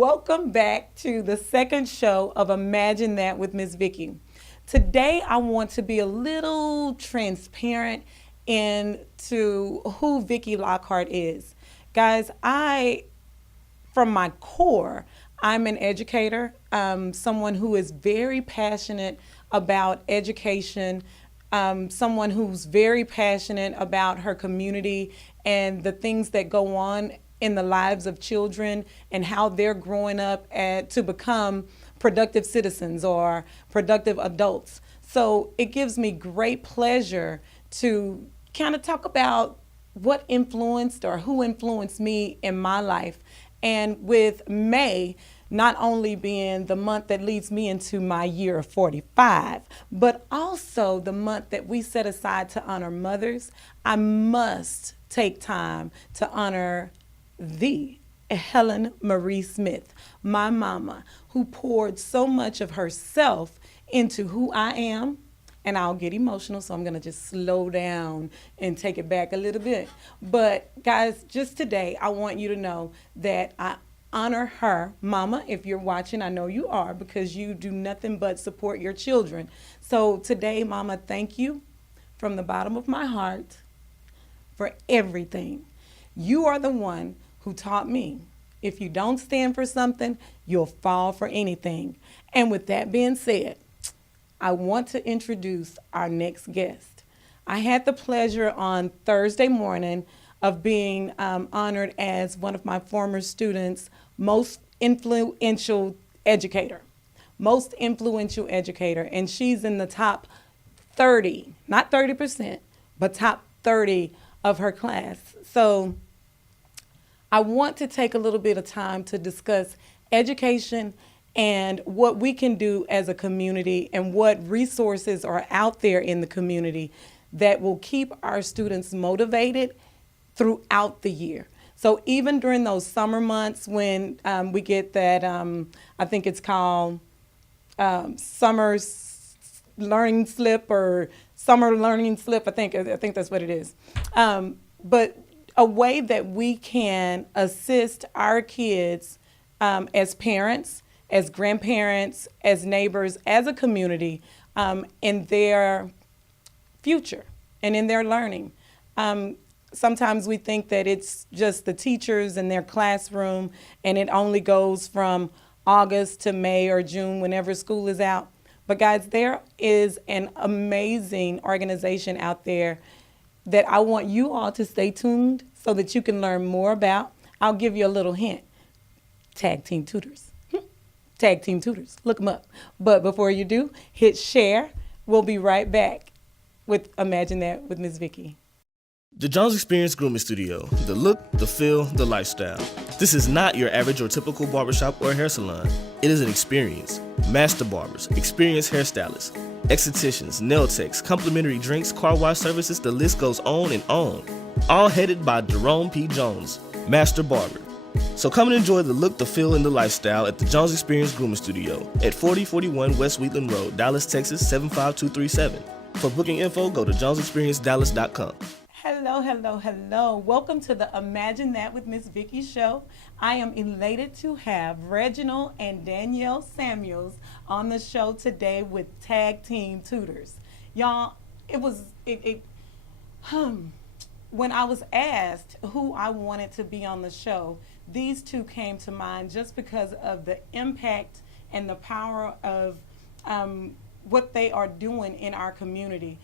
Welcome back to the second show of Imagine That with Miss Vicki. Today I want to be a little transparent into who Vicki Lockhart is. Guys, from my core, I'm an educator, someone who is very passionate about education, someone who's very passionate about her community and the things that go on in the lives of children and how they're growing up to become productive citizens or productive adults. So it gives me great pleasure to kind of talk about what influenced or who influenced me in my life. And with May not only being the month that leads me into my year of 45, but also the month that we set aside to honor mothers, I must take time to honor the Helen Marie Smith, my mama, who poured so much of herself into who I am. And I'll get emotional, so I'm going to just slow down and take it back a little bit. But guys, just today, I want you to know that I honor her. Mama, if you're watching, I know you are, because you do nothing but support your children. So today, Mama, thank you from the bottom of my heart for everything. You are the one who taught me, if you don't stand for something, you'll fall for anything. And with that being said, I want to introduce our next guest. I had the pleasure on Thursday morning of being honored as one of my former students' most influential educator. And she's in the top 30, not 30%, but top 30 of her class. So I want to take a little bit of time to discuss education and what we can do as a community and what resources are out there in the community that will keep our students motivated throughout the year. So even during those summer months when we get that, I think it's called summer learning slip or summer learning slip, I think that's what it is. But a way that we can assist our kids as parents, as grandparents, as neighbors, as a community, in their future and in their learning. Sometimes we think that it's just the teachers in their classroom and it only goes from August to May or June whenever school is out. But guys, there is an amazing organization out there that I want you all to stay tuned so that you can learn more about. I'll give you a little hint. Tag Team Tutors. Tag Team Tutors. Look them up. But before you do, hit share. We'll be right back with Imagine That with Ms. Vicki. The Jones Experience Grooming Studio. The look, the feel, the lifestyle. This is not your average or typical barbershop or hair salon. It is an experience. Master barbers, experienced hairstylists, estheticians, nail techs, complimentary drinks, car wash services, the list goes on and on. All headed by Jerome P. Jones, Master Barber. So come and enjoy the look, the feel, and the lifestyle at the Jones Experience Grooming Studio at 4041 West Wheatland Road, Dallas, Texas 75237. For booking info, go to jonesexperiencedallas.com. Hello. Welcome to the Imagine That with Miss Vicki show. I am elated to have Reginald and Danielle Samuels on the show today with Tag Team Tutors. Y'all, when I was asked who I wanted to be on the show, these two came to mind just because of the impact and the power of what they are doing in our community.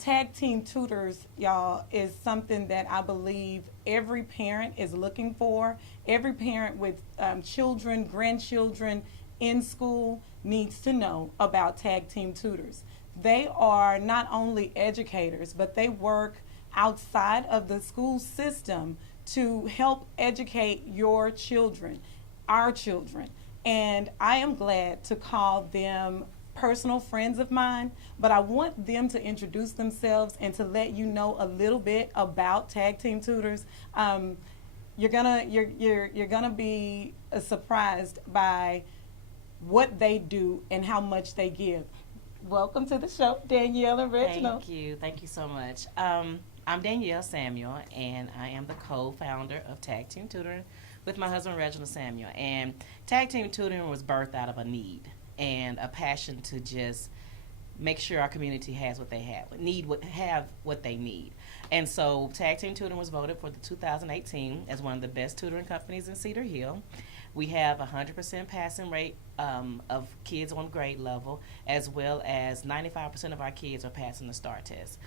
Tag Team Tutors, y'all, is something that I believe every parent is looking for. Every parent with children, grandchildren in school needs to know about Tag Team Tutors. They are not only educators, but they work outside of the school system to help educate your children, our children. And I am glad to call them personal friends of mine, but I want them to introduce themselves and to let you know a little bit about Tag Team Tutors. You're gonna be surprised by what they do and how much they give. Welcome to the show, Danielle and Reginald. Thank you so much. I'm Danielle Samuel, and I am the co-founder of Tag Team Tutoring, with my husband, Reginald Samuel. And tag team tutoring was birthed out of a need and a passion to just make sure our community has what they have what they need. And so Tag Team Tutoring was voted for the 2018 as one of the best tutoring companies in Cedar Hill. We have 100% passing rate of kids on grade level, as well as 95% of our kids are passing the STAR test.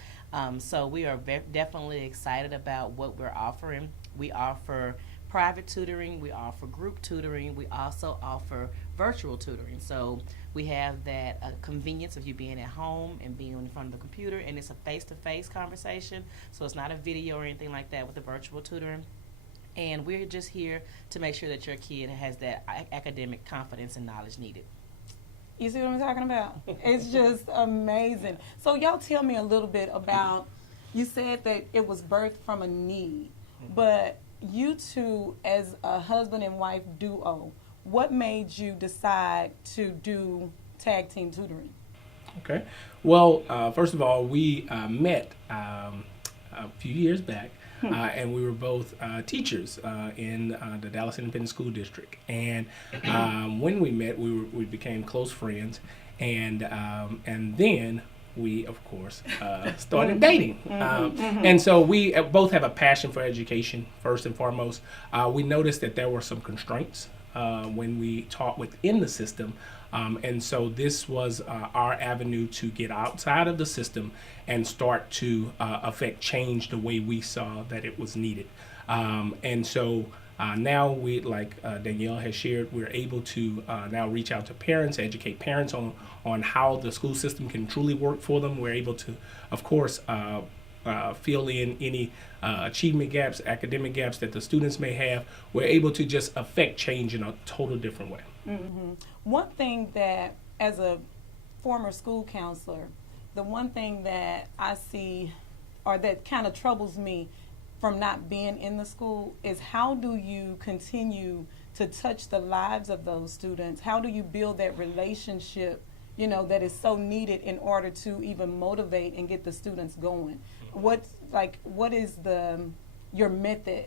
So we are definitely excited about what we're offering. We offer private tutoring, we offer group tutoring, we also offer virtual tutoring. So we have that convenience of you being at home and being in front of the computer, and it's a face-to-face conversation, so it's not a video or anything like that with the virtual tutoring. And we're just here to make sure that your kid has that academic confidence and knowledge needed. You see what I'm talking about? It's just amazing. So y'all tell me a little bit about, you said that it was birthed from a need, but you two as a husband and wife duo, what made you decide to do tag team tutoring? Okay. Well, first of all, we met a few years back, and we were both teachers in the Dallas Independent School District. And when we met, we became close friends, and then we, of course, started dating. And so we both have a passion for education, first and foremost. We noticed that there were some constraints when we taught within the system. And so this was our avenue to get outside of the system and start to affect change the way we saw that it was needed. And so now we, like Danielle has shared, we're able to now reach out to parents, educate parents on how the school system can truly work for them. We're able to, of course, fill in any achievement gaps, academic gaps that the students may have. We're able to just affect change in a total different way. Mm-hmm. One thing that, as a former school counselor, the one thing that I see, or that kind of troubles me from not being in the school, is how do you continue to touch the lives of those students? How do you build that relationship, you know, that is so needed in order to even motivate and get the students going? What is your method?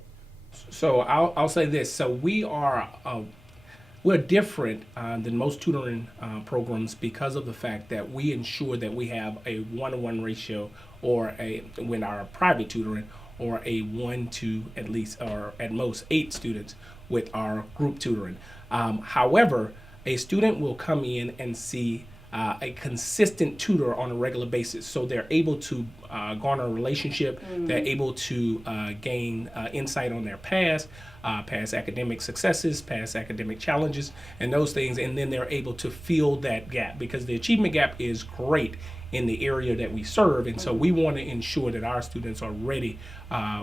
So I'll say this. So we're different than most tutoring programs because of the fact that we ensure that we have a 1-to-1 ratio, or when our private tutoring, or a 1 to at least, or at most 8 students with our group tutoring. However, a student will come in and see a consistent tutor on a regular basis, so they're able to garner a relationship. They're able to gain insight on their past academic successes, past academic challenges, and those things, and then they're able to fill that gap, because the achievement gap is great in the area that we serve, and so we want to ensure that our students are ready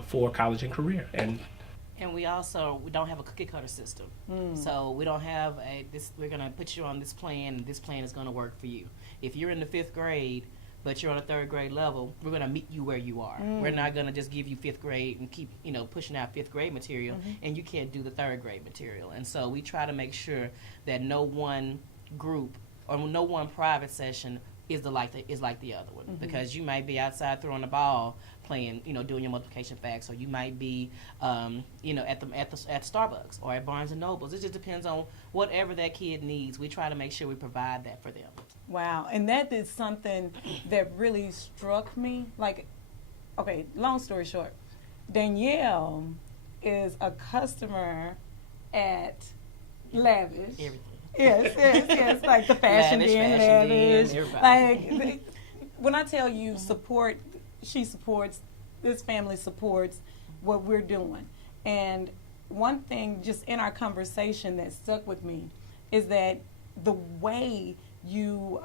for college and career. And we don't have a cookie cutter system. So we don't have we're going to put you on this plan, and this plan is going to work for you. If you're in the 5th grade, but you're on a 3rd grade level, we're going to meet you where you are. We're not going to just give you 5th grade and keep, pushing out 5th grade material, and you can't do the 3rd grade material. And so we try to make sure that no one group or no one private session is like the other one, because you might be outside throwing the ball, playing, doing your multiplication facts, or you might be, at Starbucks or at Barnes and Nobles. It just depends on whatever that kid needs. We try to make sure we provide that for them. Wow, and that is something that really struck me. Like, okay, long story short, Danielle is a customer at Lavish. Everything. Yes, like the fashion Lavish. Like, when I tell you she supports, this family supports what we're doing. And one thing just in our conversation that stuck with me is that the way you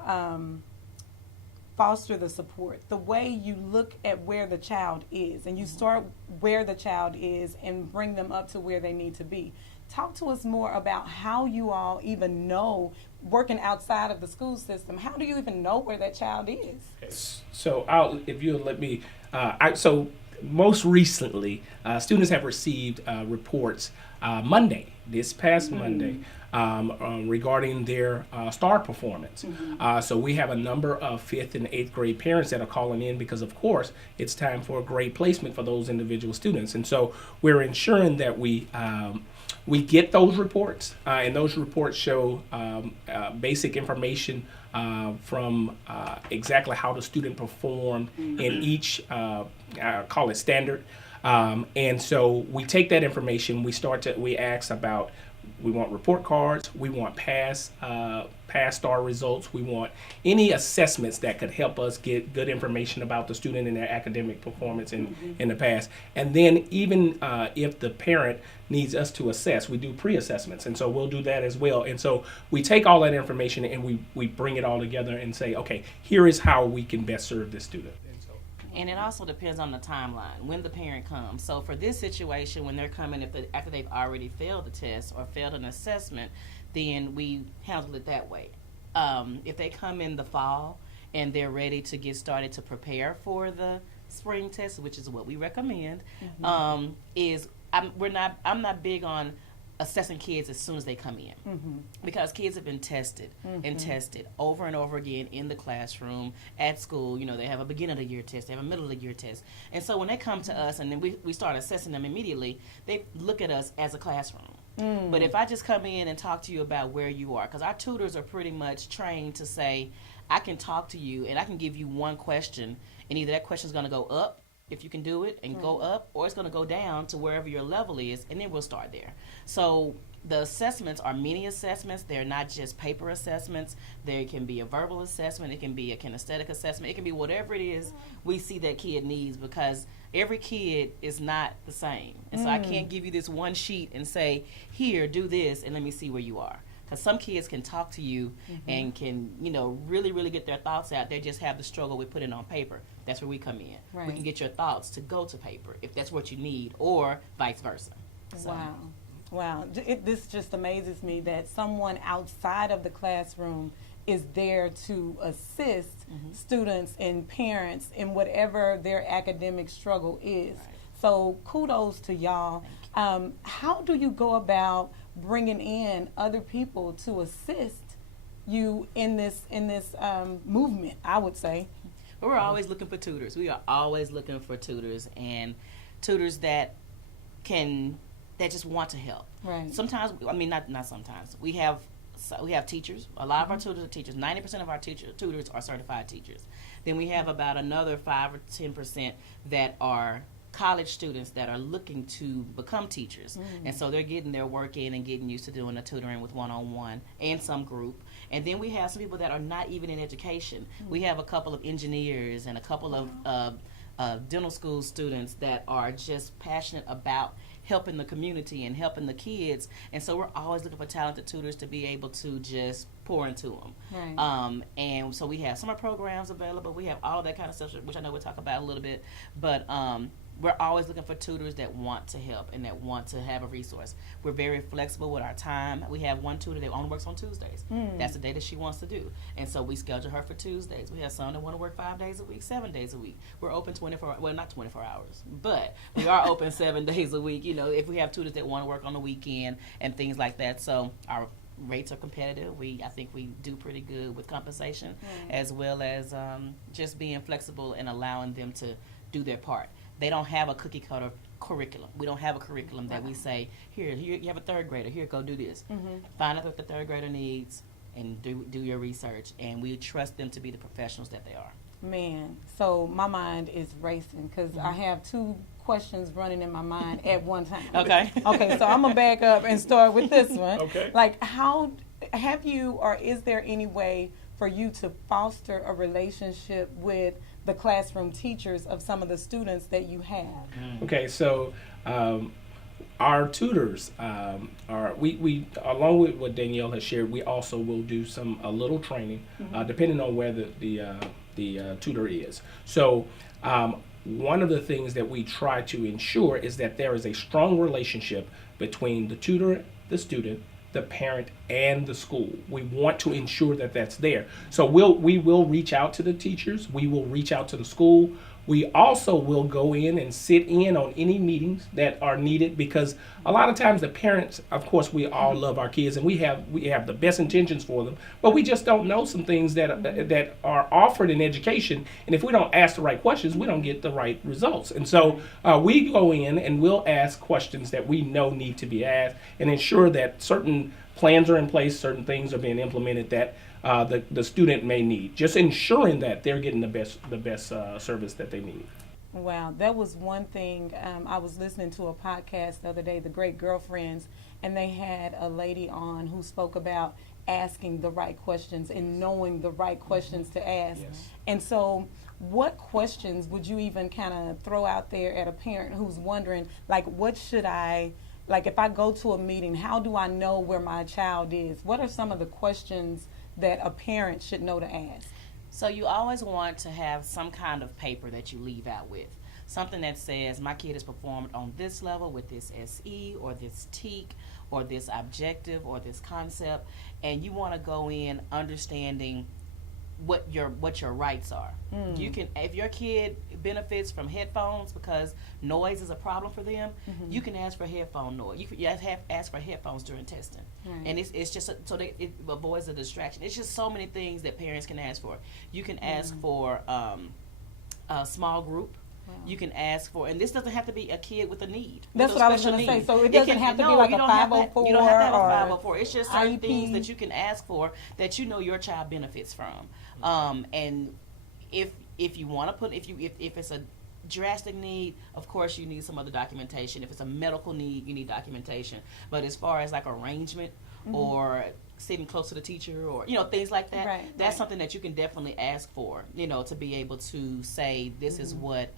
foster the support, the way you look at where the child is, and you start where the child is and bring them up to where they need to be. Talk to us more about how you all even know, working outside of the school system, how do you even know where that child is? So if you'll let me, so most recently, students have received reports this past Monday, regarding their STAR performance. So we have a number of 5th and 8th grade parents that are calling in, because of course it's time for a grade placement for those individual students. And so we're ensuring that we we get those reports, and those reports show basic information from exactly how the student performed in each, call it standard. And so we take that information, we ask about, we want report cards, we want past star results, we want any assessments that could help us get good information about the student and their academic performance in the past. And then even if the parent needs us to assess, we do pre-assessments, and so we'll do that as well. And so we take all that information and we bring it all together and say, okay, here is how we can best serve this student. And it also depends on the timeline, when the parent comes. So for this situation, when they're coming, after they've already failed the test or failed an assessment, then we handle it that way. If they come in the fall and they're ready to get started to prepare for the spring test, which is what we recommend, I'm not big on assessing kids as soon as they come in, because kids have been tested and tested over and over again in the classroom, at school. They have a beginning of the year test, they have a middle of the year test, and so when they come to us and then we start assessing them immediately, they look at us as a classroom. But if I just come in and talk to you about where you are, because our tutors are pretty much trained to say, I can talk to you and I can give you one question, and either that question is going to go up, if you can do it, and go up, or it's going to go down to wherever your level is, and then we'll start there. So the assessments are mini assessments. They're not just paper assessments. There can be a verbal assessment. It can be a kinesthetic assessment. It can be whatever it is we see that kid needs, because every kid is not the same. And so I can't give you this one sheet and say, here, do this, and let me see where you are. Because some kids can talk to you and can, really, really get their thoughts out. They just have the struggle with putting it on paper. That's where we come in. Right. We can get your thoughts to go to paper if that's what you need, or vice versa. So. Wow. This just amazes me that someone outside of the classroom is there to assist students and parents in whatever their academic struggle is. Right. So kudos to y'all. How do you go about bringing in other people to assist you in this movement, I would say? But we're always looking for tutors. We are always looking for tutors, and tutors that just want to help. Right. Sometimes, not sometimes. We have teachers. A lot of our tutors are teachers. 90% of our tutors are certified teachers. Then we have about another 5 or 10% that are college students that are looking to become teachers. And so they're getting their work in and getting used to doing the tutoring with one-on-one and some group. And then we have some people that are not even in education. We have a couple of engineers and a couple of dental school students that are just passionate about helping the community and helping the kids. And so we're always looking for talented tutors to be able to just pour into them. Right. And so we have summer programs available. We have all that kind of stuff, which I know we'll talk about a little bit. But we're always looking for tutors that want to help and that want to have a resource. We're very flexible with our time. We have one tutor that only works on Tuesdays. That's the day that she wants to do. And so we schedule her for Tuesdays. We have some that want to work 5 days a week, 7 days a week. We're open 24, well, not 24 hours, but we are open 7 days a week, if we have tutors that want to work on the weekend and things like that. So our rates are competitive. I think we do pretty good with compensation, as well as just being flexible and allowing them to do their part. They don't have a cookie cutter curriculum. We don't have a curriculum that we say, here you have a third grader, here, go do this. Find out what the third grader needs and do your research, and we trust them to be the professionals that they are. Man, so my mind is racing because I have 2 questions running in my mind at one time. Okay. Okay, so I'm going to back up and start with this one. Okay. Like, how have you, or is there any way for you to foster a relationship with the classroom teachers of some of the students that you have? Okay, so our tutors we along with what Danielle has shared, we also will do a little training depending on where the tutor is. So one of the things that we try to ensure is that there is a strong relationship between the tutor, the student, the parent, and the school. We want to ensure that that's there. So we will reach out to the teachers. We will reach out to the school. We also will go in and sit in on any meetings that are needed, because a lot of times the parents, of course, we all love our kids and we have the best intentions for them, but we just don't know some things that are offered in education, and if we don't ask the right questions, we don't get the right results. And so we go in and we'll ask questions that we know need to be asked and ensure that certain plans are in place, certain things are being implemented that the student may need, just ensuring that they're getting the best service that they need. Wow, that was one thing. I was listening to a podcast the other day, The Great Girlfriends, and they had a lady on who spoke about asking the right questions and knowing the right questions to ask. Yes. And so what questions would you even kind of throw out there at a parent who's wondering, like, what should I, like, if I go to a meeting, how do I know where my child is? What are some of the questions that a parent should know to ask? So you always want to have some kind of paper that you leave out with. Something that says, my kid has performed on this level with this SE or this TEAC or this objective or this concept, and you want to go in understanding what your rights are. You can, if your kid benefits from headphones because noise is a problem for them, you can ask for headphone noise. You can ask for headphones during testing, and it's just so that it avoids a distraction. It's just so many things that parents can ask for. You can ask for a small group. You can ask for, and this doesn't have to be a kid with a need. That's what I was going to say. So it doesn't have to be like a 504 you don't have to have a or 504. It's just certain IEP. things that you can ask for that you know your child benefits from. And if you want to put, if it's a drastic need, of course you need some other documentation. If it's a medical need, you need documentation. But as far as like arrangement or sitting close to the teacher or things like that, that's something that you can definitely ask for, to be able to say this is what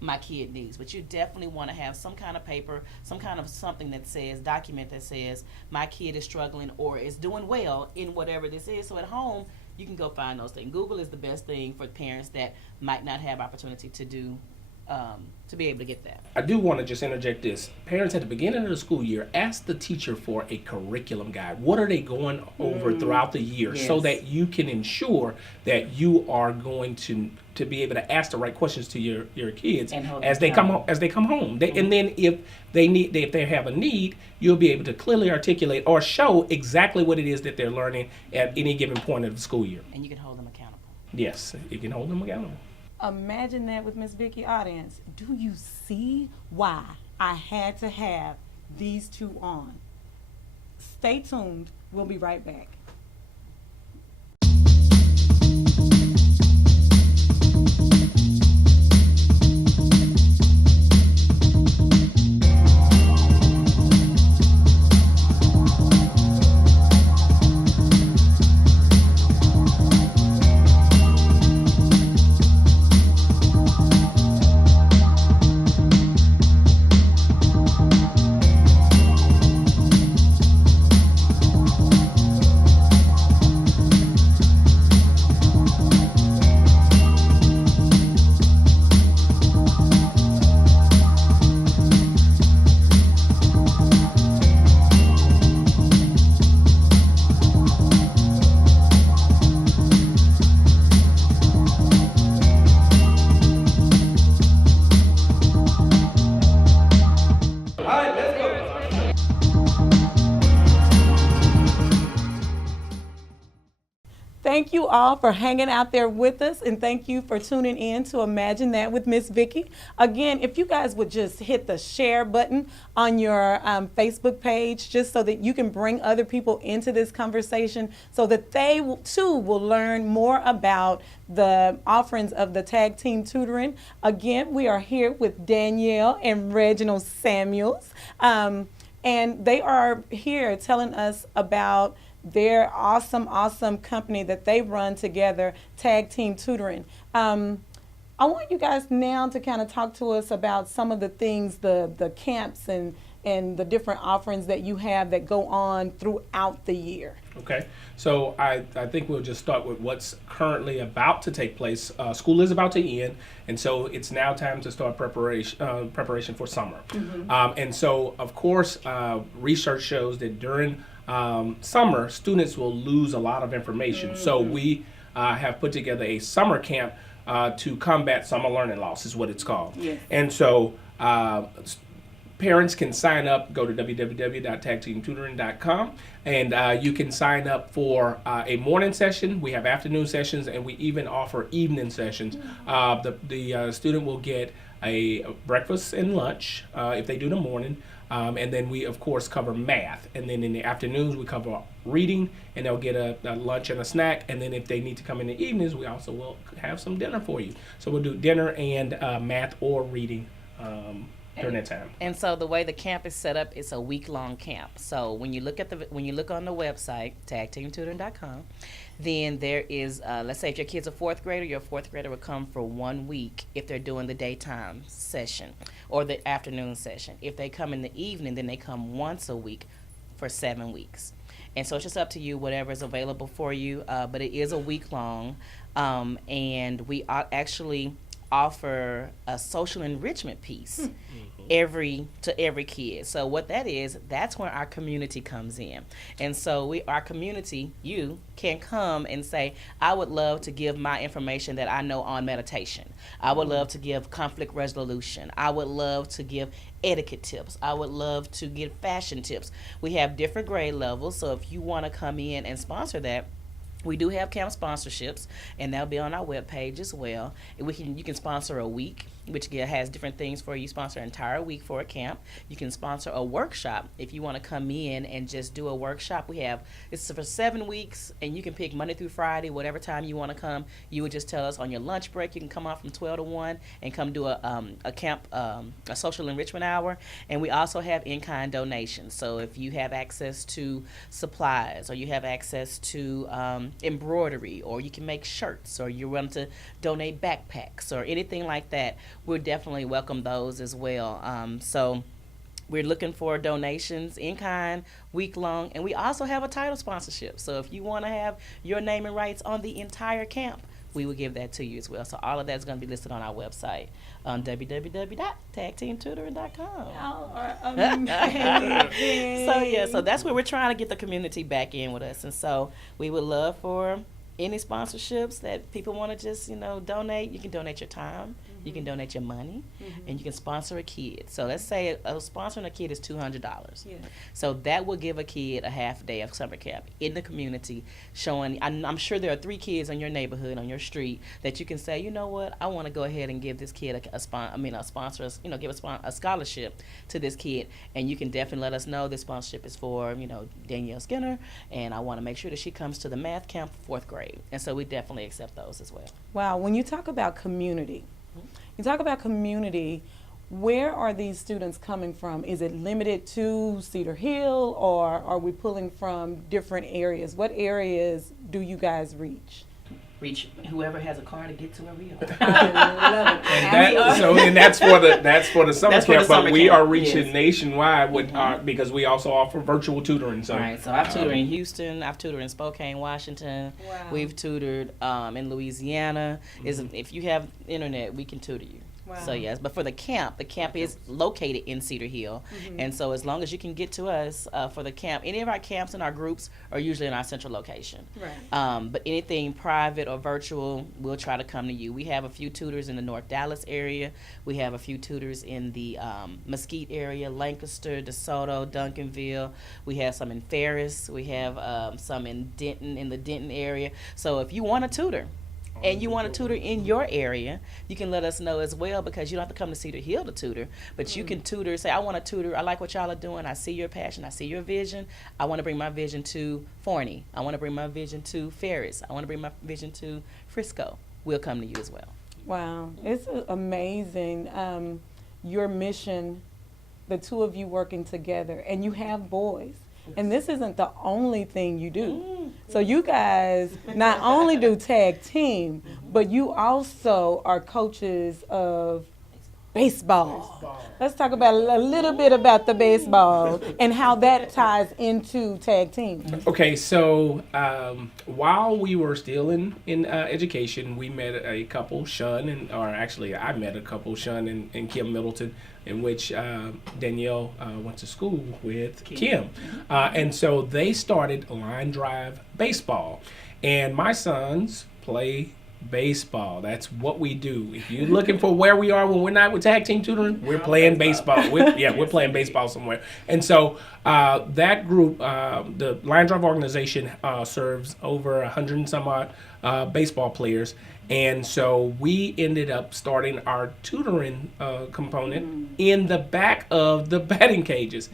my kid needs. But you definitely want to have some kind of paper, some kind of something that says, document that says my kid is struggling or is doing well in whatever this is. So at home you can go find those things. Google is the best thing for parents that might not have opportunity to do to be able to get that. I do want to just interject this. Parents at the beginning of the school year, ask the teacher for a curriculum guide. What are they going over throughout the year, so that you can ensure that you are going to be able to ask the right questions to your kids as they come home. And then if they have a need, you'll be able to clearly articulate or show exactly what it is that they're learning at any given point of the school year. And you can hold them accountable. Yes, you can hold them accountable. Imagine that with Miss Vicki. Audience, do you see why I had to have these two on? Stay tuned. We'll be right back. Thank you all for hanging out there with us, and thank you for tuning in to Imagine That with Miss Vicki. Again, if you guys would just hit the share button on your Facebook page, just so that you can bring other people into this conversation so that they too will learn more about the offerings of the tag team tutoring. Again, we are here with Danielle and Reginald Samuel, and they are here telling us about their awesome company that they run together, Tag Team Tutoring. I want you guys now to kind of talk to us about some of the things, the camps and the different offerings that you have that go on throughout the year. Okay, so I think we'll just start with what's currently about to take place. School is about to end, and so it's now time to start preparation for summer. And so, of course, research shows that during summer, students will lose a lot of information. So we have put together a summer camp to combat summer learning loss, is what it's called. Yes. And so parents can sign up, go to www.tagteamtutoring.com, and you can sign up for a morning session. We have afternoon sessions, and we even offer evening sessions. The student will get a breakfast and lunch if they do the morning, and then we, of course, cover math. And then in the afternoons, we cover reading, and they'll get a lunch and a snack. And then if they need to come in the evenings, we also will have some dinner for you. So we'll do dinner and math or reading during that time. And so the way the camp is set up, it's a week-long camp. So when you look on the website, tagteamtutoring.com, then there is, let's say if your kid's a fourth grader, your fourth grader will come for 1 week if they're doing the daytime session or the afternoon session. If they come in the evening, then they come once a week for 7 weeks. And so it's just up to you, whatever is available for you. But it is a week long, and we actually offer a social enrichment piece to every kid. So what that is, that's where our community comes in. And so our community, you can come and say, I would love to give my information that I know on meditation. I would love to give conflict resolution. I would love to give etiquette tips. I would love to give fashion tips. We have different grade levels, so if you want to come in and sponsor that, we do have camp sponsorships, and that'll be on our webpage as well. And you can sponsor a week, which has different things for you. Sponsor an entire week for a camp. You can sponsor a workshop if you want to come in and just do a workshop. It's for 7 weeks, and you can pick Monday through Friday, whatever time you want to come. You would just tell us on your lunch break. You can come out from 12 to 1 and come do a camp, a social enrichment hour. And we also have in-kind donations. So if you have access to supplies, or you have access to embroidery, or you can make shirts, or you're willing to donate backpacks or anything like that, we'll definitely welcome those as well. So we're looking for donations in kind, week long, and we also have a title sponsorship. So if you want to have your name and rights on the entire camp, we will give that to you as well. So all of that's going to be listed on our website on www.tagteamtutoring.com. So that's where we're trying to get the community back in with us. And so we would love for any sponsorships that people want to just, donate. You can donate your time. You can donate your money, and you can sponsor a kid. So let's say sponsoring a kid is $200. Yeah. So that will give a kid a half day of summer camp in the community, showing. I'm sure there are 3 kids in your neighborhood, on your street, that you can say, you know what, I want to go ahead and give this kid a scholarship to this kid, and you can definitely let us know this sponsorship is for, Danielle Guignard, and I want to make sure that she comes to the math camp for 4th grade, and so we definitely accept those as well. Wow, when you talk about community, where are these students coming from? Is it limited to Cedar Hill, or are we pulling from different areas? What areas do you guys reach? Reach whoever has a car to get to where we are. I love it. And that's for the summer That's for camp. the summer But we camp, are reaching yes. nationwide with because we also offer virtual tutoring. So, All right, so I've tutored in Houston, I've tutored in Spokane, Washington. Wow. We've tutored in Louisiana. If you have internet, we can tutor you. Wow. So yes, but for the camp is located in Cedar Hill, and so as long as you can get to us for the camp, any of our camps and our groups are usually in our central location. Right. But anything private or virtual, we'll try to come to you. We have a few tutors in the North Dallas area. We have a few tutors in the Mesquite area, Lancaster, DeSoto, Duncanville. We have some in Ferris. We have some in Denton, in the Denton area. So if you want a tutor, and you want to tutor in your area, you can let us know as well, because you don't have to come to Cedar Hill to tutor, but you can tutor, say, I want to tutor, I like what y'all are doing, I see your passion, I see your vision, I want to bring my vision to Forney, I want to bring my vision to Ferris, I want to bring my vision to Frisco. We'll come to you as well. Wow, it's amazing, your mission, the two of you working together, and you have boys. And this isn't the only thing you do. So you guys not only do tag team, but you also are coaches of baseball. Let's talk about a little bit about the baseball and how that ties into tag team. Okay, so while we were still in education, we met a couple, I met a couple, Sean and Kim Middleton, in which Danielle went to school with Kim. And so they started Line Drive Baseball. And my sons play baseball. That's what we do. If you're looking for where we are when we're not with tag team tutoring, we're playing baseball. We're playing baseball somewhere. And so that group, the Line Drive organization, serves over 100 and some odd baseball players. And so we ended up starting our tutoring component in the back of the batting cages.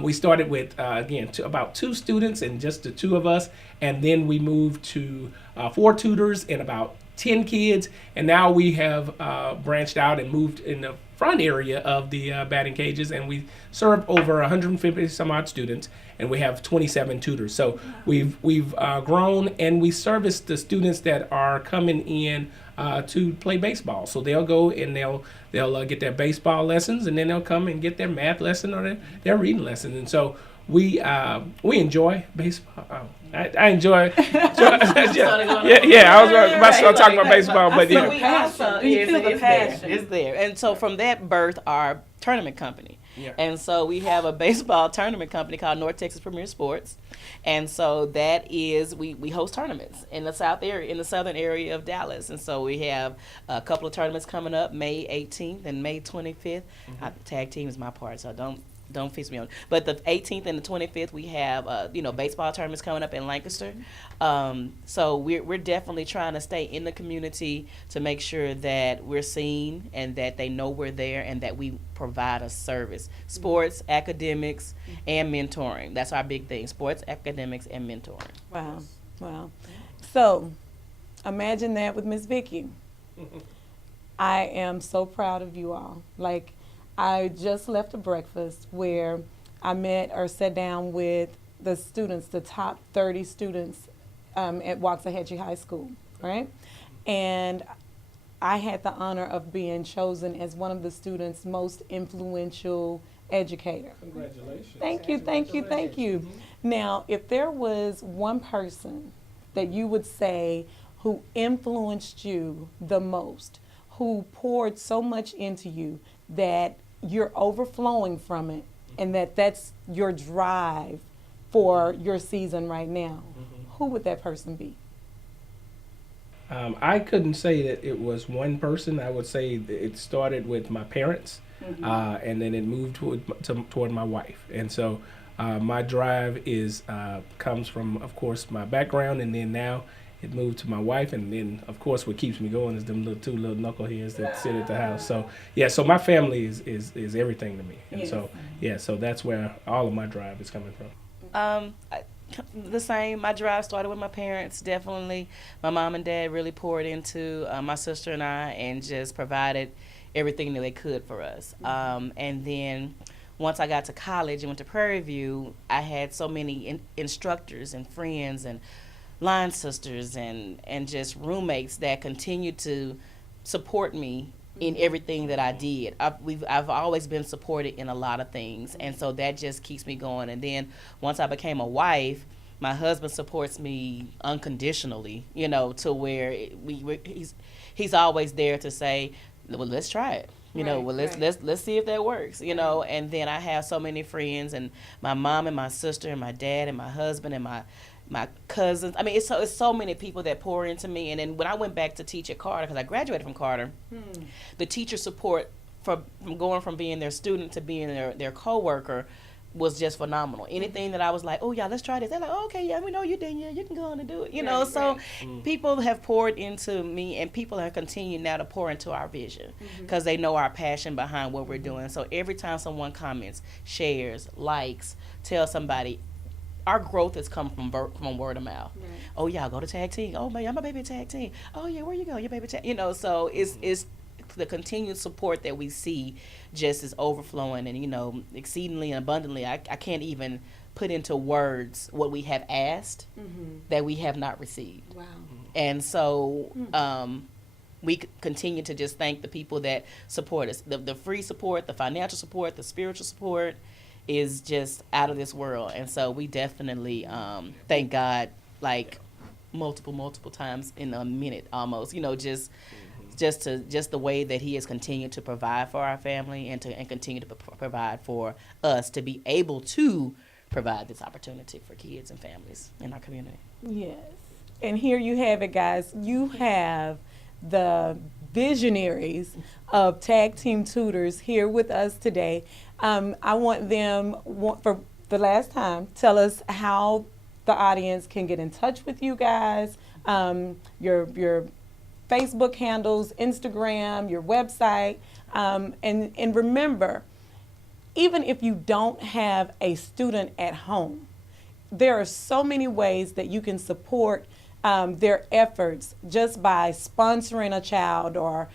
We started with, about 2 students and just the 2 of us. And then we moved to 4 tutors and about 10 kids. And now we have branched out and moved in the front area of the batting cages. And we serve over 150 some odd students. And we have 27 tutors. So we've grown, and we service the students that are coming in to play baseball. So they'll go and they'll get their baseball lessons, and then they'll come and get their math lesson or their reading lesson. And so we enjoy baseball. I enjoy. I was about to start talking about baseball, but so we also is there. And so from that birth our tournament company. Yeah. And so we have a baseball tournament company called North Texas Premier Sports. And so that is, we host tournaments in the southern area of Dallas. And so we have a couple of tournaments coming up, May 18th and May 25th. Tag team is my part, so don't fix me on. But the 18th and the 25th, we have baseball tournaments coming up in Lancaster. So we're definitely trying to stay in the community to make sure that we're seen and that they know we're there and that we provide a service. Sports, academics, and mentoring. That's our big thing. Sports, academics, and mentoring. Wow. So imagine that with Miss Vicki. I am so proud of you all. I just left a breakfast where I met or sat down with the students, the top 30 students at Waxahachie High School, right? And I had the honor of being chosen as one of the students' most influential educator. Congratulations. Thank you. Mm-hmm. Now, if there was one person that you would say who influenced you the most, who poured so much into you that you're overflowing from it, and that's your drive for your season right now, who would that person be? I couldn't say that it was one person. I would say that it started with my parents, and then it moved toward my wife. And so my drive comes from, of course, my background, and then now it moved to my wife, and then, of course, what keeps me going is them 2 little knuckleheads that sit at the house. So, so my family is everything to me. And so that's where all of my drive is coming from. The same. My drive started with my parents, definitely. My mom and dad really poured into my sister and I and just provided everything that they could for us. And then once I got to college and went to Prairie View, I had so many instructors and friends and line sisters and just roommates that continued to support me in everything that I did. I've always been supported in a lot of things, and so that just keeps me going. And then once I became a wife, my husband supports me unconditionally, to where he's always there to say, well, let's try it. Let's see if that works, And then I have so many friends, and my mom and my sister and my dad and my husband and my cousins. I mean, it's so many people that pour into me. And then when I went back to teach at Carter, because I graduated from Carter, the teacher support from going from being their student to being their co-worker was just phenomenal. Anything that I was like, oh, yeah, let's try this. They're like, oh, okay, yeah, we know you did. Yeah, you can go on and do it. People have poured into me, and people have continued now to pour into our vision because they know our passion behind what we're doing. So every time someone comments, shares, likes, tells somebody, our growth has come from word of mouth. Right. Oh, yeah, go to tag team. Oh, man, I'm a baby tag team. Oh, yeah, where you go? Your baby tag. So it's the continued support that we see just is overflowing and, exceedingly and abundantly. I can't even put into words what we have asked that we have not received. Wow. And so we continue to just thank the people that support us. The free support, the financial support, the spiritual support is just out of this world. And so we definitely thank God multiple times in a minute almost, just the way that he has continued to provide for our family and continue to provide for us to be able to provide this opportunity for kids and families in our community. Yes. And here you have it, guys. You have the visionaries of Tag Team Tutors here with us today. I want them, for the last time, tell us how the audience can get in touch with you guys, your Facebook handles, Instagram, your website. And remember, even if you don't have a student at home, there are so many ways that you can support their efforts just by sponsoring a child or,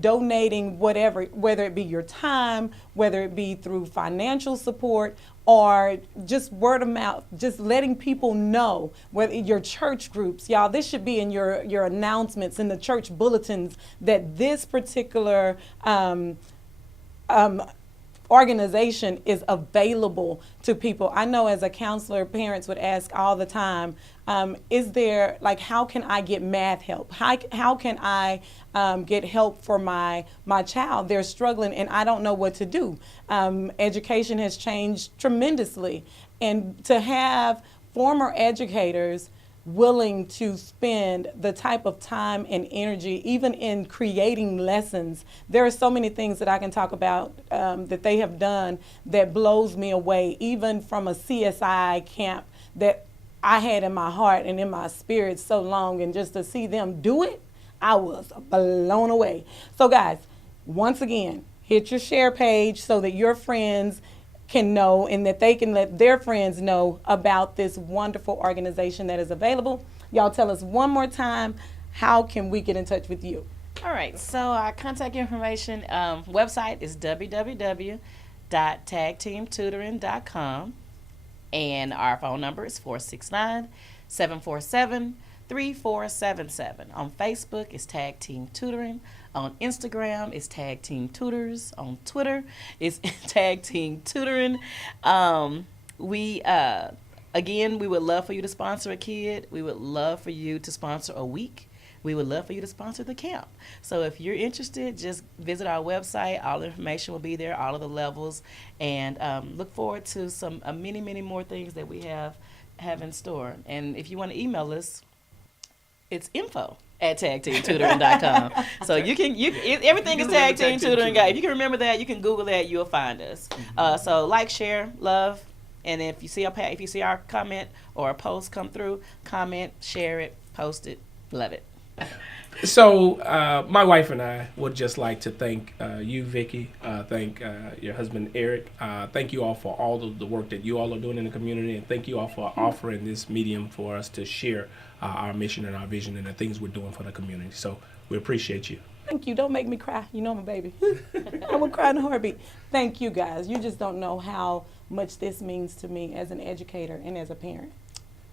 donating whatever, whether it be your time, whether it be through financial support or just word of mouth, just letting people know, whether your church groups, y'all, this should be in your announcements in the church bulletins that this particular organization is available to people. I know as a counselor, parents would ask all the time, is there, how can I get math help? How can I get help for my child? They're struggling and I don't know what to do. Education has changed tremendously. And to have former educators willing to spend the type of time and energy, even in creating lessons. There are so many things that I can talk about that they have done that blows me away, even from a CSI camp that I had in my heart and in my spirit so long, and just to see them do it, I was blown away. So guys, once again, hit your share page so that your friends can know and that they can let their friends know about this wonderful organization that is available. Y'all tell us one more time, how can we get in touch with you? All right, so our contact information website is www.tagteamtutoring.com, and our phone number is 469-747-3477. On Facebook, it's Tag Team Tutoring. On Instagram, it's Tag Team Tutors. On Twitter, it's Tag Team Tutoring. We would love for you to sponsor a kid. We would love for you to sponsor a week. We would love for you to sponsor the camp. So if you're interested, just visit our website. All the information will be there, all of the levels, and look forward to some many, many more things that we have in store. And if you want to email us, it's info@tagteamtutoring.com. So everything is Tag Team Tutoring, guys. If you can remember that, you can Google that, you'll find us. So like, share, love, and if you see our comment or a post come through, comment, share it, post it, love it. So my wife and I would just like to thank you, Vicki, thank your husband, Eric. Thank you all for all of the work that you all are doing in the community, and thank you all for offering this medium for us to share our mission and our vision and the things we're doing for the community. So we appreciate you. Thank you. Don't make me cry. You know I'm a baby. I will cry in a heartbeat. Thank you, guys. You just don't know how much this means to me as an educator and as a parent.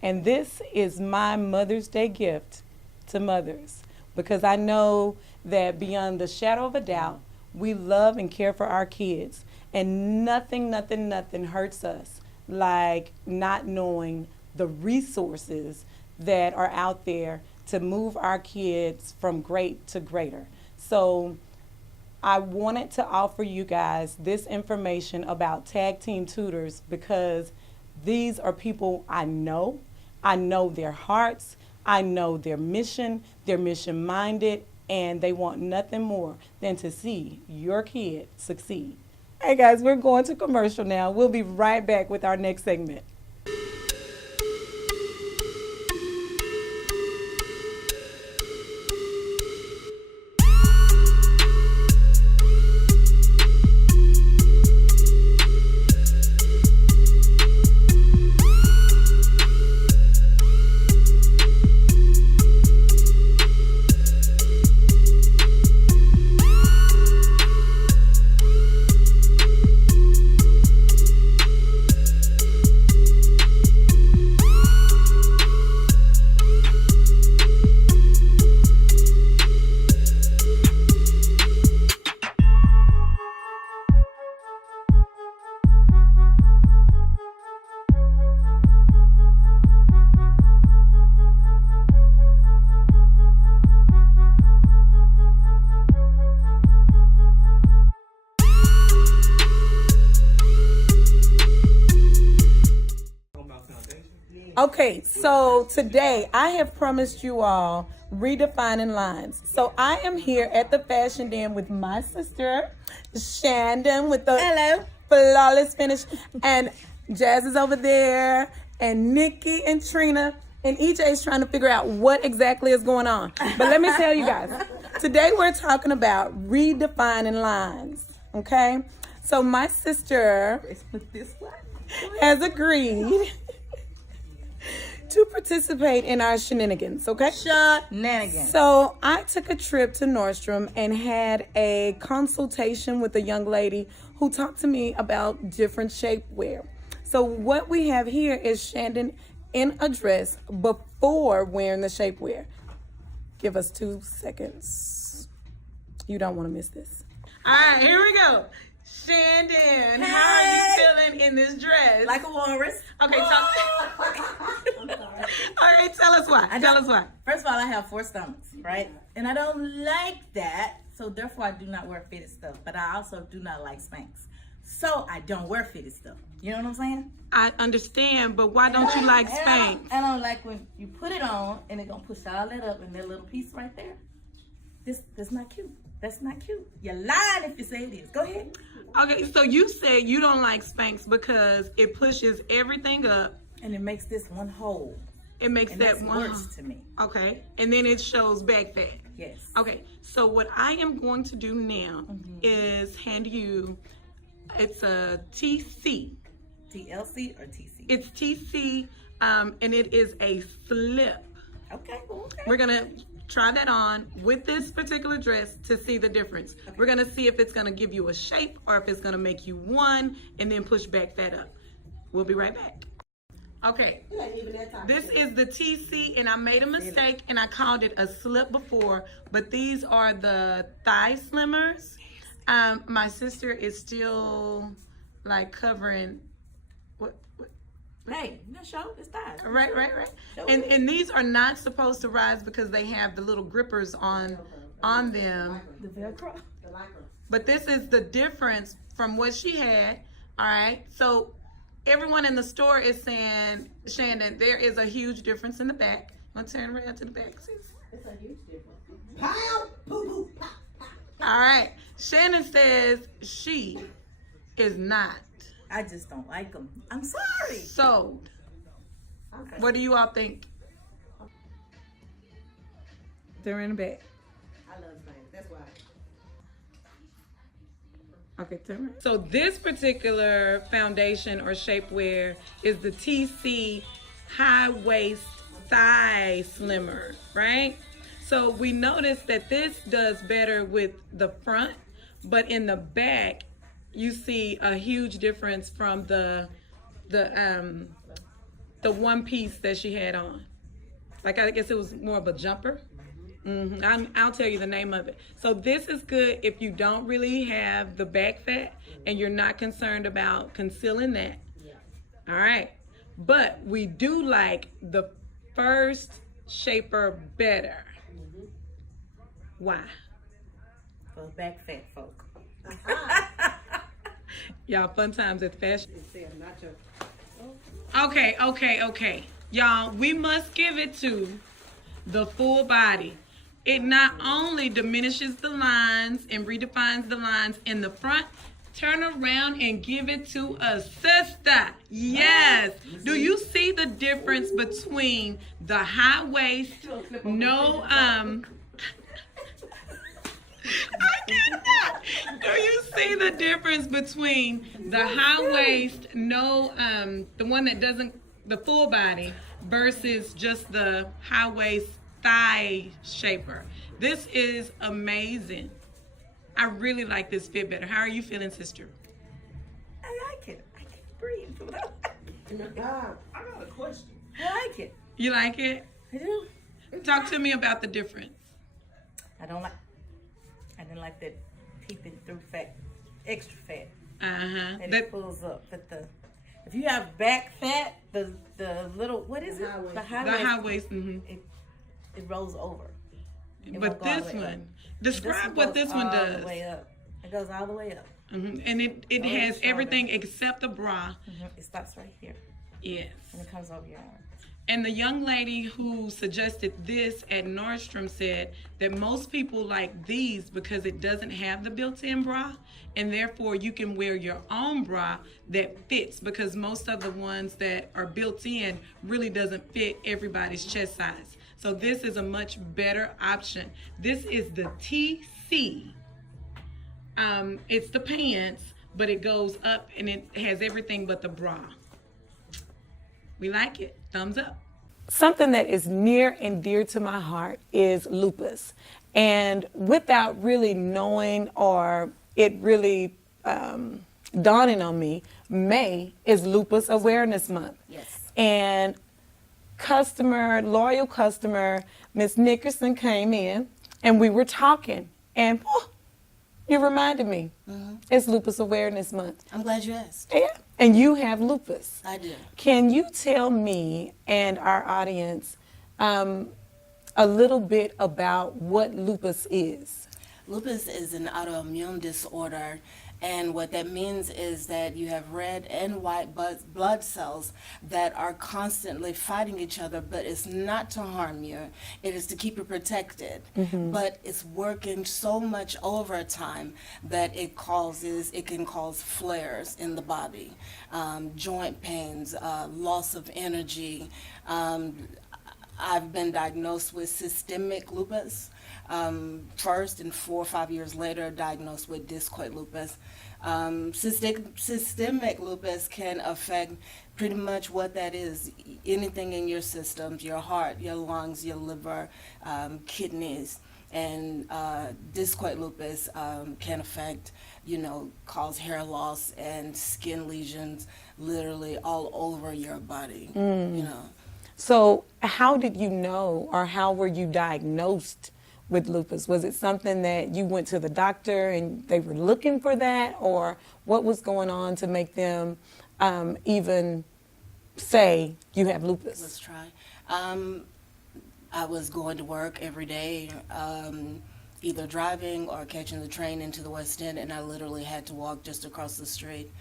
And this is my Mother's Day gift to mothers, because I know that beyond the shadow of a doubt, we love and care for our kids. And nothing hurts us like not knowing the resources that are out there to move our kids from great to greater. So I wanted to offer you guys this information about Tag Team Tutors because these are people I know. I know their hearts. I know their mission. They're mission-minded, and they want nothing more than to see your kid succeed. Hey guys, we're going to commercial now. We'll be right back with our next segment. Okay, so today I have promised you all redefining lines. So I am here at the Fashion Den with my sister, Shandon, with the Hello. flawless finish, and Jazz is over there, and Nikki and Trina, and EJ's trying to figure out what exactly is going on. But let me tell you guys, today we're talking about redefining lines, okay? So my sister has agreed to participate in our shenanigans, okay? Shenanigans. So I took a trip to Nordstrom and had a consultation with a young lady who talked to me about different shapewear. So what we have here is Shandon in a dress before wearing the shapewear. Give us 2 seconds. You don't want to miss this. All right, here we go. Shandon, how are you feeling in this dress? Like a walrus. Okay, all right, tell us why. Tell us why. First of all, I have 4 stomachs, right? And I don't like that, so therefore I do not wear fitted stuff. But I also do not like Spanx. So I don't wear fitted stuff. You know what I'm saying? I understand, but why don't you like Spanx? I don't like when you put it on and it's gonna push all that up in that little piece right there. That's not cute. That's not cute. You're lying if you say it is. Go ahead. Okay, so you said you don't like Spanx because it pushes everything up. And it makes this one hole. It makes And that that's one. worse to me. Okay, and then it shows back fat. Yes. Okay, so what I am going to do now is hand you, it's a TC. TLC or TC? It's TC, and it is a slip. Okay, well, okay. We're gonna try that on with this particular dress to see the difference. Okay. We're gonna see if it's gonna give you a shape or if it's gonna make you one and then push back that up. We'll be right back. Okay, this is the TC, and I made a mistake and I called it a slip before, but these are the thigh slimmers. My sister is still like covering what Hey, no show, it's thighs. right. And these are not supposed to rise because they have the little grippers on them. The Velcro. But this is the difference from what she had. All right. So everyone in the store is saying, Shandon, there is a huge difference in the back. I'm gonna turn around to the back, sis. It's a huge difference. Pow, poo, poo, pop, pop. All right. Shannon says she is not I just don't like them. I'm sorry. sold. Okay. What do you all think? They're in the back. I love things. That's why. Okay, turn around. So this particular foundation or shapewear is the TC high waist thigh slimmer, right? So we noticed that this does better with the front, but in the back, you see a huge difference from the one piece that she had on. Like, I guess it was more of a jumper. I'll tell you the name of it. So this is good if you don't really have the back fat and you're not concerned about concealing that. All right. But we do like the first shaper better. Why? For back fat folk. Y'all, fun times at the fashion. It's saying not your. Okay. Y'all, we must give it to the full body. It not only diminishes the lines and redefines the lines in the front, turn around and give it to a sister. Yes. Do you see the difference between the high waist, no, I cannot. Do you see the difference between the high waist, no, the one that doesn't, the full body, versus just the high waist thigh shaper? This is amazing. I really like this fit better. How are you feeling, sister? I like it. I can't breathe. I got a question. I like it. You like it? I do. Talk to me about the difference. I didn't like that peeping through fat, extra fat. And That it pulls up. But if you have back fat, the little, what is it? The high The the high waist. it rolls over. It But won't go all this the way up. one, describe what this one All does. the way up. It goes all the way up. And it has shoulder. everything except the bra. It stops right here Yes. and it comes over your arm. And the young lady who suggested this at Nordstrom said that most people like these because it doesn't have the built-in bra, and therefore you can wear your own bra that fits, because most of the ones that are built in really doesn't fit everybody's chest size. So this is a much better option. This is the TC. It's the pants, but it goes up and it has everything but the bra. We like it. Thumbs up. Something that is near and dear to my heart is lupus. And without really knowing or it really dawning on me, May is Lupus Awareness Month. Yes. And loyal customer, Miss Nickerson came in and we were talking and you reminded me. It's Lupus Awareness Month. I'm glad you asked. Yeah. And you have lupus. I do. Can you tell me and our audience a little bit about what lupus is? Lupus is an autoimmune disorder, and what that means is that you have red and white blood cells that are constantly fighting each other, but it's not to harm you. It is to keep you protected. But it's working so much over time that it can cause flares in the body, joint pains, loss of energy. I've been diagnosed with systemic lupus first, and 4 or 5 years later diagnosed with discoid lupus. Systemic lupus can affect pretty much what that is, anything in your systems, your heart, your lungs, your liver, kidneys. And discoid lupus can affect, cause hair loss and skin lesions literally all over your body, So how did you know, or how were you diagnosed with lupus? Was it something that you went to the doctor and they were looking for that, or what was going on to make them even say you have lupus? Let's try. I was going to work every day, either driving or catching the train into the West End, and I literally had to walk just across the street.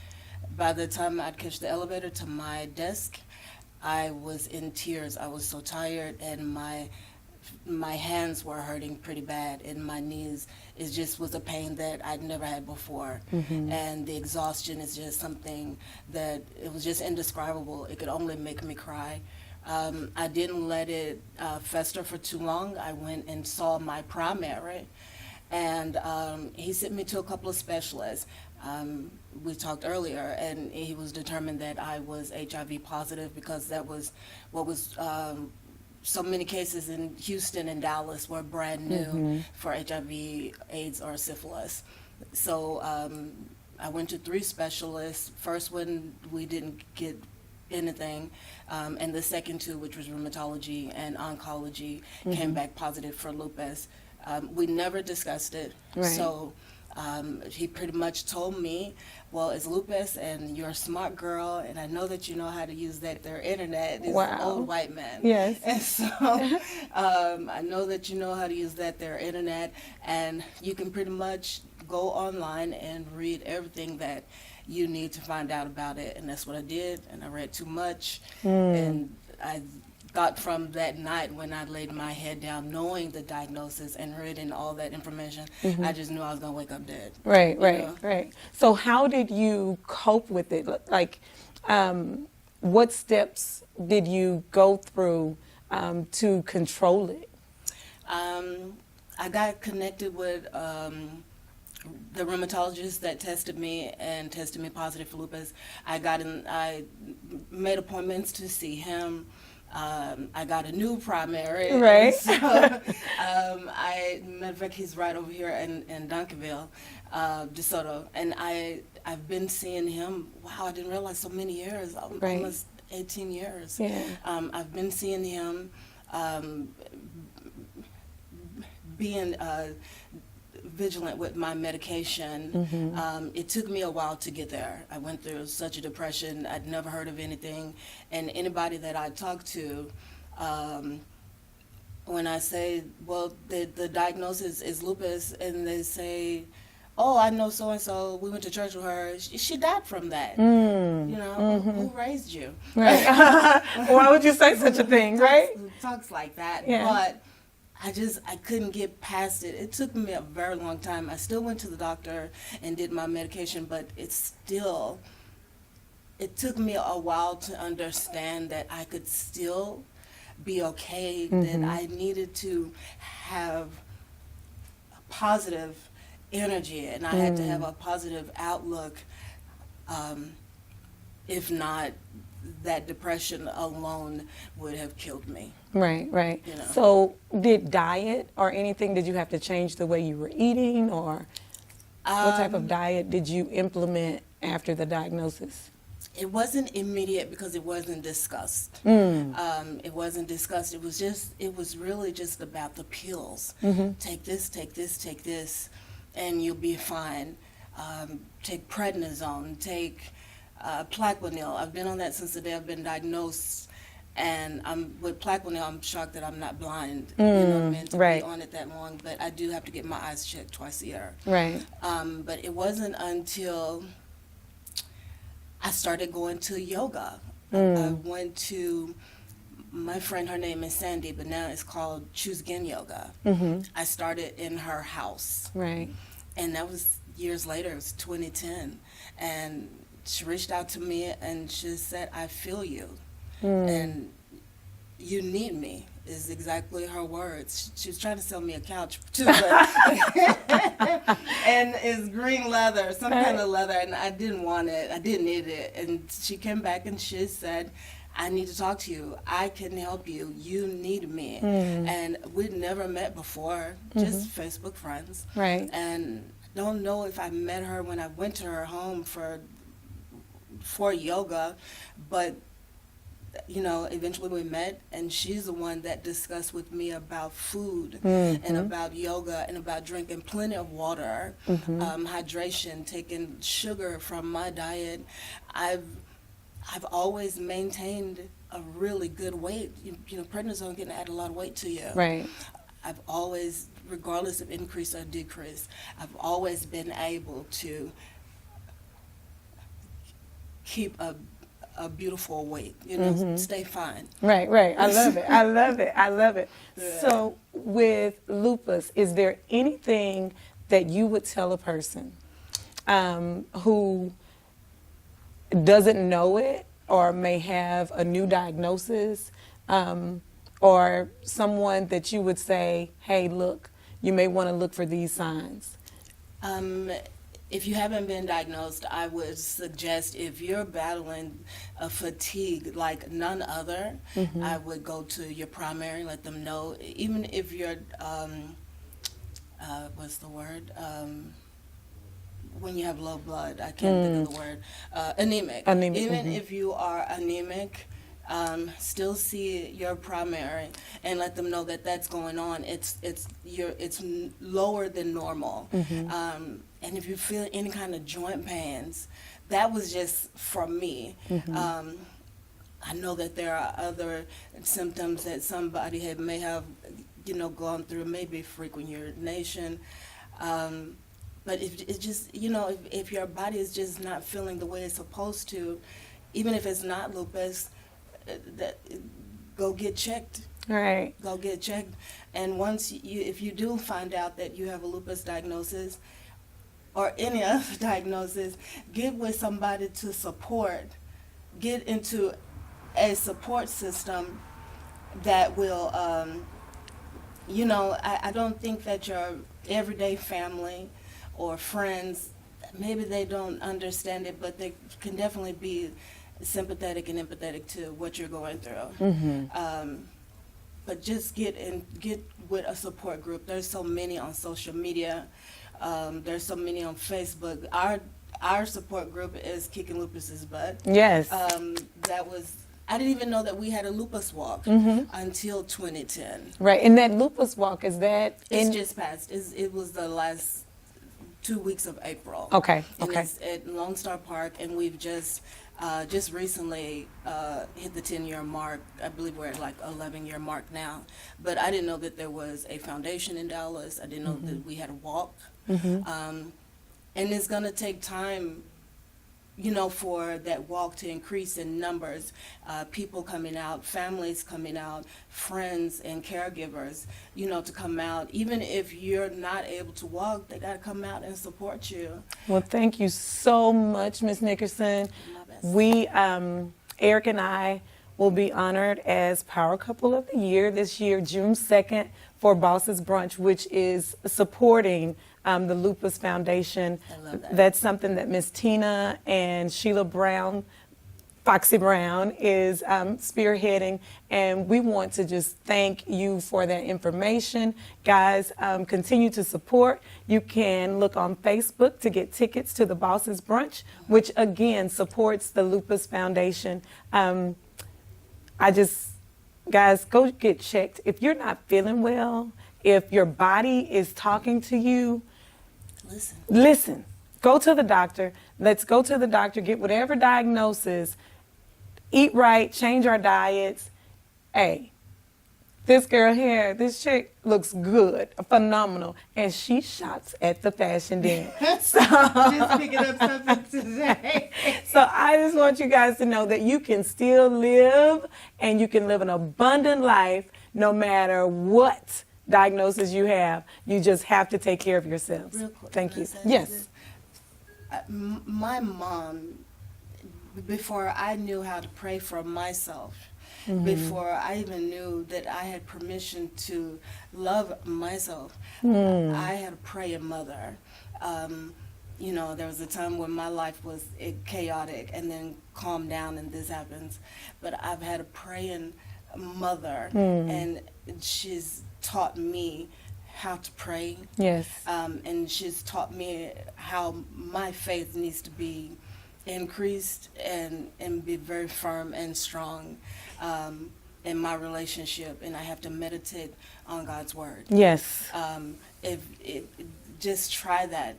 By the time I'd catch the elevator to my desk, I was in tears. I was so tired, and my hands were hurting pretty bad, and my knees, it just was a pain that I'd never had before. And the exhaustion is just something that, it was just indescribable. It could only make me cry. I didn't let it fester for too long. I went and saw my primary, and he sent me to a couple of specialists. We talked earlier, and he was determined that I was HIV positive, because that was what was so many cases in Houston and Dallas were brand new for HIV, AIDS, or syphilis. So I went to 3 specialists. First one, we didn't get anything, and the second 2, which was rheumatology and oncology, came back positive for lupus. We never discussed it, so he pretty much told me, well, it's lupus, and you're a smart girl, and I know that you know how to use that there internet. This old white man. Yes. And so I know that you know how to use that there internet, and you can pretty much go online and read everything that you need to find out about it. And that's what I did, and I read too much, and I thought from that night when I laid my head down, knowing the diagnosis and reading all that information, I just knew I was going to wake up dead. Right. So how did you cope with it? Like, what steps did you go through to control it? I got connected with the rheumatologist that tested me positive for lupus. I made appointments to see him. I got a new primary. Right. So, matter of fact, he's right over here in Duncanville, DeSoto. And I've been seeing him, wow, I didn't realize so many years, almost 18 years. Yeah. I've been seeing him being vigilant with my medication. It took me a while to get there. I went through such a depression. I'd never heard of anything. And anybody that I talked to, when I say, well, the diagnosis is lupus, and they say, oh, I know so and so. We went to church with her. She died from that. You know, who raised you? Right. Why would you say such a thing, right? Who talks like that? Yeah. But I couldn't get past it. It took me a very long time. I still went to the doctor and did my medication, but it took me a while to understand that I could still be okay, that I needed to have positive energy and I had to have a positive outlook. If not, that depression alone would have killed me. Right, right. You know. So did diet or anything, did you have to change the way you were eating, or what type of diet did you implement after the diagnosis? It wasn't immediate because it wasn't discussed. It wasn't discussed. It was really just about the pills. Take this, take this, take this, and you'll be fine. Take prednisone, take Plaquenil. I've been on that since the day I've been diagnosed. And with Plaquenil, I'm shocked that I'm not blind. You know, meant to be on it that long, but I do have to get my eyes checked twice a year. Right. But it wasn't until I started going to yoga. I went to, my friend, her name is Sandy, but now it's called Choose Again Yoga. I started in her house. Right. And that was years later, it was 2010. And she reached out to me and she said, I feel you. And you need me, is exactly her words. She was trying to sell me a couch too, but and it's green leather, some kind of leather, and I didn't want it. I didn't need it. And she came back and she said, I need to talk to you. I can help you. You need me. And we'd never met before, just Facebook friends. Right. And I don't know if I met her when I went to her home for yoga, but you know, eventually we met, and she's the one that discussed with me about food and about yoga and about drinking plenty of water, hydration, taking sugar from my diet. I've always maintained a really good weight. You know, prednisone can add a lot of weight to you. Right. I've always, regardless of increase or decrease, I've always been able to keep a beautiful weight, you know, stay fine. Right, right. I love it. I love it. I love it. Yeah. So with lupus, is there anything that you would tell a person who doesn't know it or may have a new diagnosis, or someone that you would say, hey, look, you may want to look for these signs? If you haven't been diagnosed, I would suggest if you're battling a fatigue like none other, I would go to your primary, let them know. Even if you're, what's the word? When you have low blood, I can't think of the word. Anemic. Even if you are anemic, still see your primary and let them know that that's going on. It's lower than normal. And if you feel any kind of joint pains, that was just from me. I know that there are other symptoms that somebody may have, you know, gone through, maybe frequent urination. But if it's just, you know, if your body is just not feeling the way it's supposed to, even if it's not lupus, go get checked. Right. Go get checked. And once if you do find out that you have a lupus diagnosis or any other diagnosis, get with somebody to support. Get into a support system that will, you know, I don't think that your everyday family or friends, maybe they don't understand it, but they can definitely be sympathetic and empathetic to what you're going through. But just get with a support group. There's so many on social media. There's so many on Facebook. Our support group is Kicking Lupus's Butt. Yes. I didn't even know that we had a lupus walk until 2010. Right. And that lupus walk, is that It's just passed. It was the last 2 weeks of April. Okay. And Okay. it's at Lone Star Park, and we've just recently hit the 10-year mark. I believe we're at like 11-year mark now. But I didn't know that there was a foundation in Dallas. I didn't know that we had a walk. And it's going to take time, you know, for that walk to increase in numbers, people coming out, families coming out, friends and caregivers, you know, to come out. Even if you're not able to walk, they got to come out and support you. Well, thank you so much, Ms. Nickerson. My best. We, Eric and I, will be honored as Power Couple of the Year this year, June 2nd, for Bosses Brunch, which is supporting the Lupus Foundation. I love that. That's something that Miss Tina and Sheila Brown, Foxy Brown, is spearheading, and we want to just thank you for that information. Guys, continue to support. You can look on Facebook to get tickets to the Bosses Brunch, which again supports the Lupus Foundation. Guys, go get checked. If you're not feeling well, if your body is talking to you, listen. Go to the doctor. Let's go to the doctor, get whatever diagnosis, eat right, change our diets. Hey, this girl here, this chick looks good, phenomenal, and she shops at the Fashion Den. So, Just picking up something today. so I just want you guys to know that you can still live, and you can live an abundant life no matter what diagnosis you have. You just have to take care of yourselves. Real quick, Thank can I you. say Yes. something? My mom, before I knew how to pray for myself, before I even knew that I had permission to love myself, I had a praying mother. You know, there was a time when my life was chaotic and then calmed down and this happens. But I've had a praying mother, and she's taught me how to pray. Yes. And she's taught me how my faith needs to be increased and be very firm and strong in my relationship, and I have to meditate on God's word. Yes. Just try that.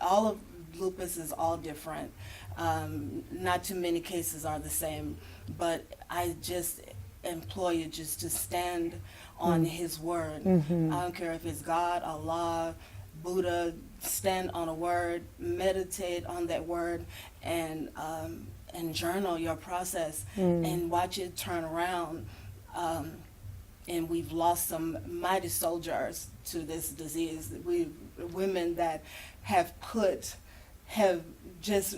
All of lupus is all different. Not too many cases are the same, but I just implore you just to stand on His word. I don't care if it's God, Allah, Buddha. Stand on a word, meditate on that word, and journal your process, and watch it turn around. And we've lost some mighty soldiers to this disease. Women that have just,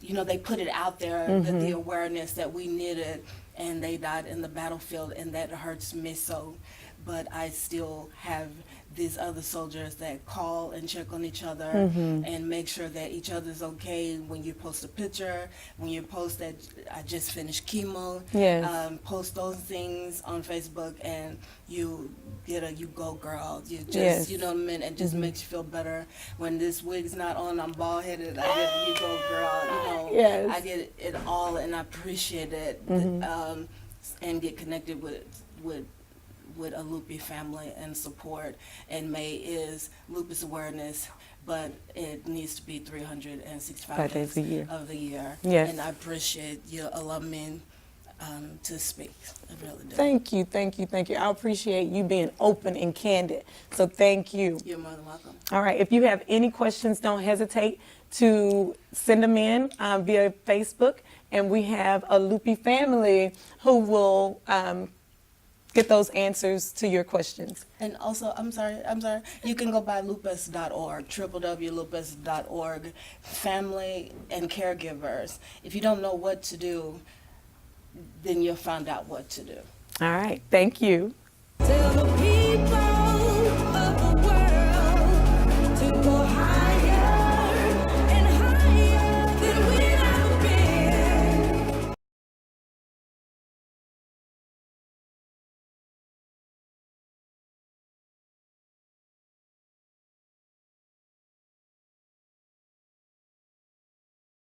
you know, they put it out there, the awareness that we needed, and they died in the battlefield, and that hurts me so. But I still have these other soldiers that call and check on each other and make sure that each other's okay. When you post a picture, when you post that I just finished chemo, Yes. Post those things on Facebook, and you get a "you go girl." You just, Yes. you know what I mean? It just makes you feel better. When this wig's not on, I'm bald headed. I get a "you go girl." You know, Yes. I get it all, and I appreciate it, and get connected with a Lupus family and support. And May is Lupus Awareness, but it needs to be 365 days a year. of the year. Yes. And I appreciate you allowing me to speak. I really do. Thank you, thank you, thank you. I appreciate you being open and candid. So thank you. You're more than welcome. All right, if you have any questions, don't hesitate to send them in via Facebook, and we have a Lupus family who will get those answers to your questions. And also, I'm sorry, you can go by lupus.org, www.lupus.org, family and caregivers. If you don't know what to do, then you'll find out what to do. All right, thank you. Tell the people